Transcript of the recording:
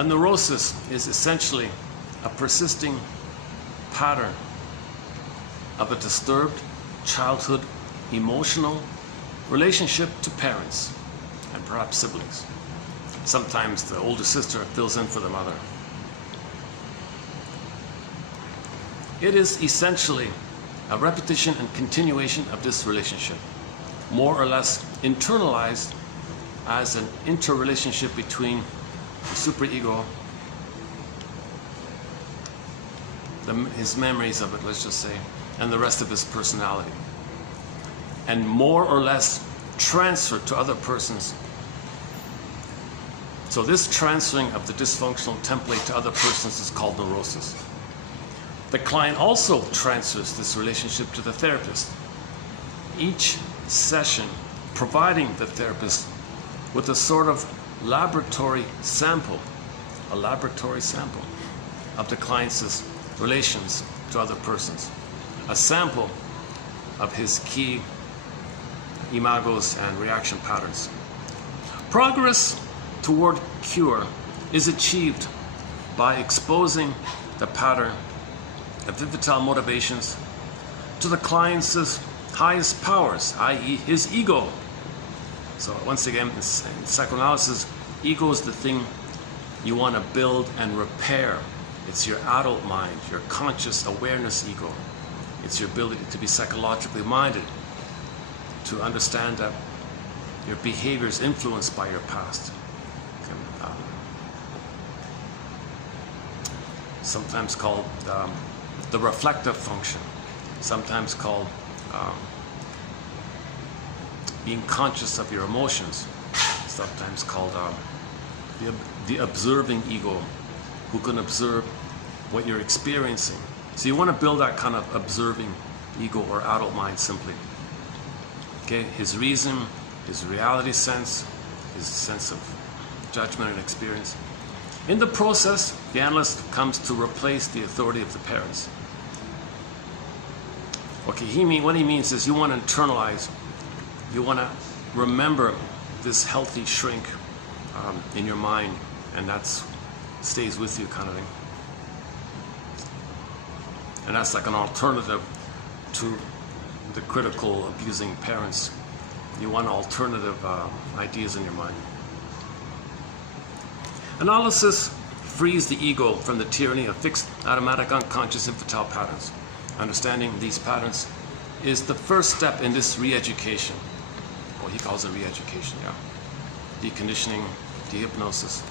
A neurosis is essentially a persisting pattern of a disturbed childhood emotional relationship to parents and perhaps siblings. Sometimes the older sister fills in for the mother. It is essentially a repetition and continuation of this relationship, more or less internalized as an interrelationship between the superego, his memories of it, let's just say, and the rest of his personality, and more or less transferred to other persons. So this transferring of the dysfunctional template to other persons is called neurosis. The client also transfers this relationship to the therapist, each session providing the therapist with a sort of laboratory sample of the client's relations to other persons, a sample of his key imagos and reaction patterns. Progress toward cure is achieved by exposing the pattern of vivital motivations to the client's highest powers, i.e. his ego. So once again, in psychoanalysis, ego is the thing you want to build and repair. It's your adult mind, your conscious awareness ego. It's your ability to be psychologically minded, to understand that your behavior is influenced by your past. Sometimes called the reflective function, sometimes called being conscious of your emotions, sometimes called the observing ego, who can observe what you're experiencing. So you want to build that kind of observing ego or adult mind simply. Okay, his reason, his reality sense, his sense of judgment and experience. In the process, the analyst comes to replace the authority of the parents. Okay, what he means is you want to internalize, you want to remember this healthy shrink in your mind, and that stays with you kind of thing. And that's like an alternative to the critical, abusing parents. You want alternative ideas in your mind. Analysis frees the ego from the tyranny of fixed, automatic, unconscious, infantile patterns. Understanding these patterns is the first step in this re-education. Well, he calls it re-education, yeah. Deconditioning, dehypnosis.